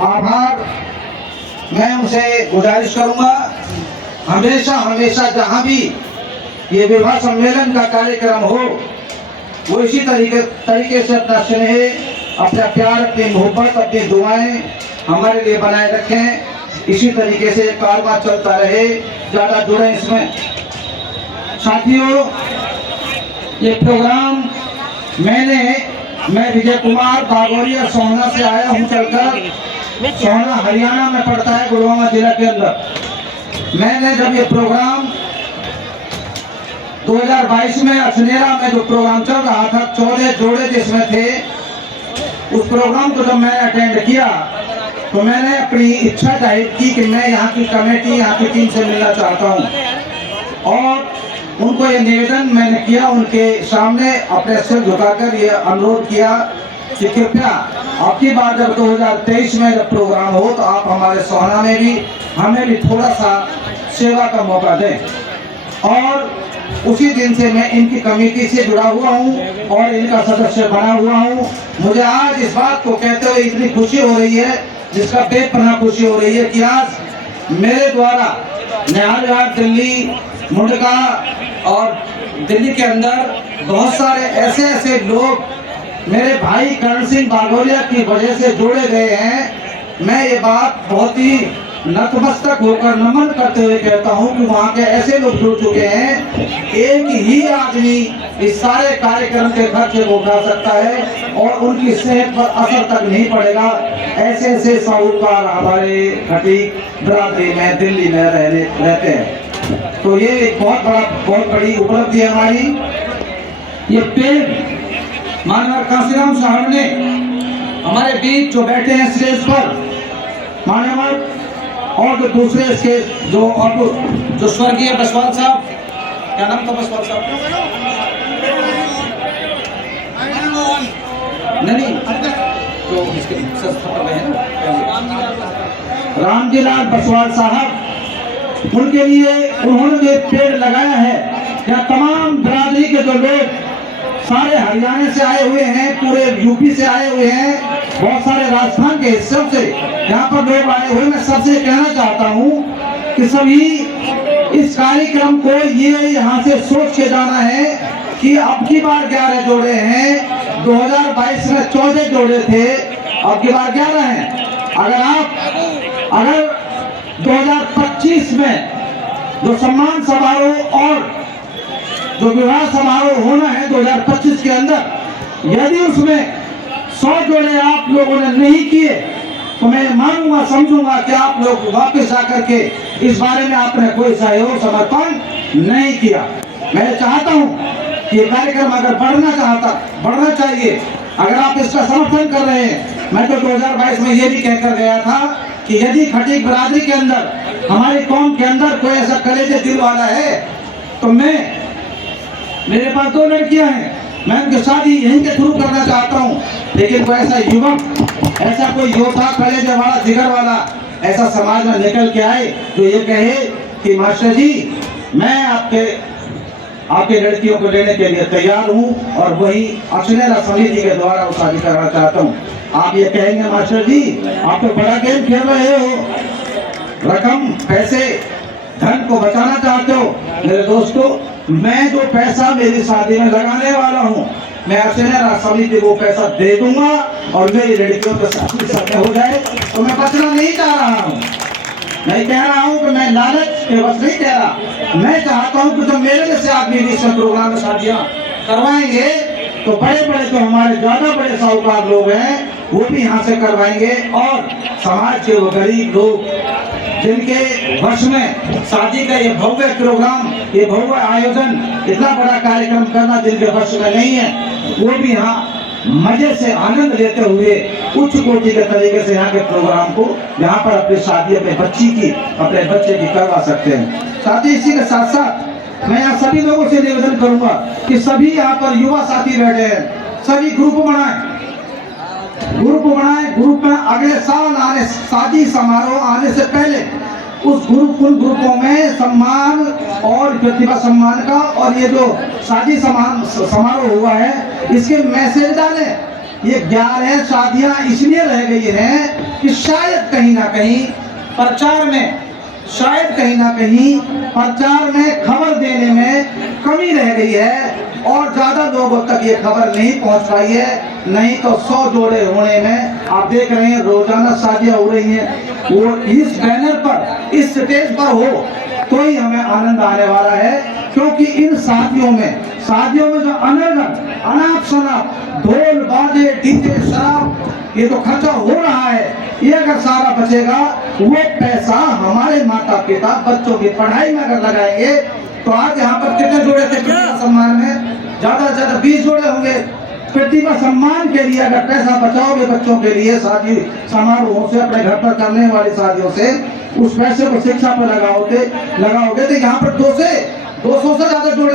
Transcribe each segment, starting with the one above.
आभार। मैं उनसे गुजारिश करूंगा हमेशा हमेशा जहां भी ये विवाह सम्मेलन का कार्यक्रम हो वो इसी तरीके से अपना स्नेह, अपना प्यार, अपनी मोहब्बत, अपनी दुआएं हमारे लिए बनाए रखें। इसी तरीके से कारवां चलता रहे, ज़्यादा जुड़े इसमें। साथियों, ये प्रोग्राम मैं विजय कुमार बागोरिया सोहना से आया हूँ चलकर। सोहना हरियाणा में पड़ता है, गुड़गांव जिला के अंदर। मैंने जब ये प्रोग्राम 2022 में अछनेरा में जो प्रोग्राम चल रहा था, 14 जोड़े जिसमें थे, उस प्रोग्राम को जब मैंने अटेंड किया तो मैंने अपनी इच्छा जाहिर की कि मैं यहाँ की कमेटी, यहाँ की टीम से मिलना चाहता हूँ। और उनको ये निवेदन मैंने किया, उनके सामने अपने सिर झुकाकर ये अनुरोध किया कि कृपया आपकी बार जब 2023 में जब प्रोग्राम हो तो आप हमारे सोहना में भी हमें भी थोड़ा सा सेवा का मौका दें। और उसी दिन से मैं इनकी कमेटी से जुड़ा हुआ हूँ और इनका सदस्य बना हुआ हूँ। मुझे आज इस बात को कहते हुए इतनी खुशी हो रही है, जिसका बेपनाह खुशी हो रही है कि आज मेरे द्वारा निहालघाट, दिल्ली, मुंडका और दिल्ली के अंदर बहुत सारे ऐसे लोग मेरे भाई करण सिंह बागोरिया की वजह से जोड़े गए हैं। मैं ये बात बहुत ही नतमस्तक होकर नमन करते हुए कहता हूँ कि वहाँ के ऐसे लोग जुड़ चुके हैं, एक ही आदमी इस सारे कार्यक्रम के खर्चे को उठा सकता है और उनकी सेहत पर असर तक नहीं पड़ेगा। ऐसे साहूकार हमारे खटीक बिरादरी में, दिल्ली में रहते हैं। तो ये एक बहुत बड़ी उपलब्धि है हमारी। ये पेड़ माननीय काशीराम साहब ने हमारे बीच जो बैठे हैं स्टेज पर, माननीय और जो दूसरे इसके जो स्वर्गीय बसवाल साहब, क्या नाम था बसवाल साहब? नहीं, तो इसके रामजीलाल बसवाल साहब, उनके लिए उन्होंने जो पेड़ लगाया है, या तमाम बिरादरी के जो लोग सारे हरियाणा से आए हुए हैं, पूरे यूपी से आए हुए हैं, बहुत सारे राजस्थान के हिस्सों से यहाँ पर लोग आए हुए। मैं सबसे कहना चाहता हूँ कि सभी इस कार्यक्रम को ये यहाँ से सोच के जाना है कि अब की बार 11 जोड़े हैं, 2022 में 14 जोड़े थे, अब की बार 11 हैं। अगर 2025 में जो सम्मान समारोह और जो विवाह समारोह होना है 2025 के अंदर, यदि उसमें 100 जोड़े आप लोगों ने नहीं किए तो मैं मानूंगा, समझूंगा कि आप लोग वापस आकर के इस बारे में आपने कोई सहयोग समर्पण नहीं किया। मैं चाहता हूं कि ये कार्यक्रम अगर बढ़ना चाहिए, अगर आप इसका समर्थन कर रहे हैं। मैं तो 2022 में ये भी कहकर गया था कि यदि खटीक बिरादरी के अंदर, हमारी कौम के अंदर कोई ऐसा कलेजे दिल वाला है तो मेरे पास 2 लड़कियां हैं, मैं उनकी शादी यहीं के थ्रू करना चाहता हूं। लेकिन कोई ऐसा युवक, ऐसा कोई योद्धा, कलेजे वाला, जिगर वाला ऐसा समाज में निकल के आए जो ये कहे कि मास्टर जी मैं आपके लड़कियों को लेने के लिए तैयार हूं और वही अछनेरा समिति के द्वारा वो शादी करना चाहता हूं। आप ये कहेंगे मास्टर जी आप तो बड़ा गेम खेल रहे हो, रकम, पैसे, धन को बचाना चाहते हो। मेरे दोस्तों, मैं जो पैसा मेरी शादी में लगाने वाला हूँ, मैं अछनेरा समिति को पैसा दे दूंगा और मेरी लड़कियों के शादी समय हो जाए तो मैं बचना नहीं चाह रहा हूँ। मैं कह रहा हूँ कि मैं लालच के बस नहीं कह रहा। मैं चाहता हूँ कि जो मेरे जैसे आदमी भी इस प्रोग्राम में शादियाँ करवाएंगे तो बड़े जो हमारे ज्यादा बड़े साहूकार लोग हैं वो भी यहाँ से करवाएंगे। और समाज के वो गरीब लोग जिनके वश में शादी का ये भव्य प्रोग्राम, ये भव्य आयोजन, इतना बड़ा कार्यक्रम करना जिनके वश में नहीं है, वो भी यहाँ मजे से आनंद लेते हुए उच्च कोटि के तरीके से यहाँ के प्रोग्राम को यहाँ पर अपनी शादी अपने बच्चे की करवा सकते हैं। साथ ही इसी के साथ साथ मैं यहाँ सभी लोगों से निवेदन करूंगा कि सभी यहाँ पर युवा साथी बैठे हैं, सभी ग्रुप बनाएं। ग्रुप में अगले साल आने शादी समारोह आने से पहले उन ग्रुपों में सम्मान और प्रतिभा सम्मान का और ये जो शादी समारोह हुआ है इसके मैसेज डालें। ये 11 शादियां इसलिए रह गई हैं कि शायद कहीं ना कहीं प्रचार में, शायद कहीं ना कहीं प्रचार में, खबर देने में कमी रह गई है और ज्यादा लोगों तक ये खबर नहीं पहुंच पाई है। नहीं तो 100 जोड़े होने में आप देख रहे हैं रोजाना शादियां हो रही हैं। वो इस बैनर पर, इस स्टेज पर हो तो ही हमें आनंद आने वाला है, क्योंकि इन शादियों में जो अनर्गल, अनाप शनाप, ढोल बाजे, डीजे, शराब, ये तो खर्चा हो रहा है, ये अगर सारा बचेगा, वो पैसा हमारे माता पिता बच्चों की पढ़ाई में अगर लगाएंगे तो आज यहाँ पर कितने जोड़े थे प्रतिभा सम्मान में? ज्यादा से ज्यादा 20 जोड़े होंगे। प्रतिभा सम्मान के लिए अगर पैसा बचाओगे बच्चों के लिए, शादी समारोहों से, अपने घर पर करने वाली शादियों से, उस पैसे को शिक्षा पर लगाओगे तो यहाँ पर 200 से ज्यादा जोड़े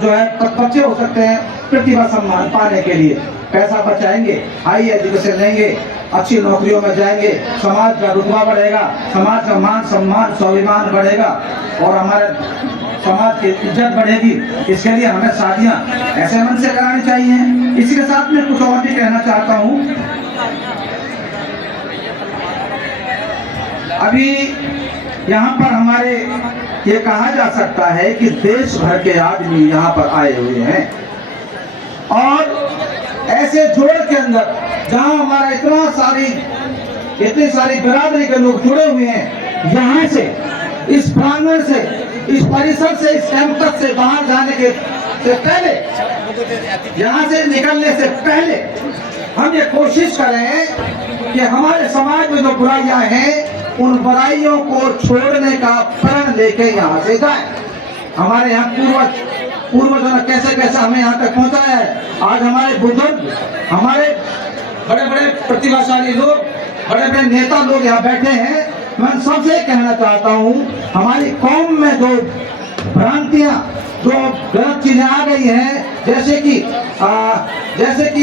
जो है बच्चे हो सकते हैं प्रतिभा सम्मान पाने के लिए। पैसा बचाएंगे, हाई एजुकेशन लेंगे, अच्छी नौकरियों में जाएंगे, समाज का रुतबा बढ़ेगा, समाज का मान सम्मान स्वाभिमान बढ़ेगा और हमारे समाज की इज्जत बढ़ेगी। इसके लिए हमें शादियां ऐसे मन से करानी चाहिए। इसी के साथ में कुछ और भी कहना चाहता हूँ। अभी यहाँ पर हमारे ये कहा जा सकता है कि देश भर के आदमी यहाँ पर आए हुए हैं और ऐसे जोड़ के अंदर जहाँ हमारा इतनी सारी बिरादरी के लोग जुड़े हुए हैं, यहाँ से, इस प्रांगण से, इस परिसर से, इस कैंपस से बाहर जाने से पहले, यहाँ से निकलने से पहले हम ये कोशिश करें कि हमारे समाज में जो बुराइयां हैं उन बुराइयों को छोड़ने का प्रण लेके यहाँ से जाए। हमारे यहाँ पूर्वजों ने कैसे कैसे हमें यहाँ तक पहुँचाया है। आज हमारे बुजुर्ग, हमारे बड़े बड़े प्रतिभाशाली लोग, बड़े बड़े नेता लोग यहाँ बैठे हैं। मैं सबसे कहना चाहता हूँ, हमारी कौम में जो भ्रांतियाँ, जो गलत चीजें आ गई हैं, जैसे कि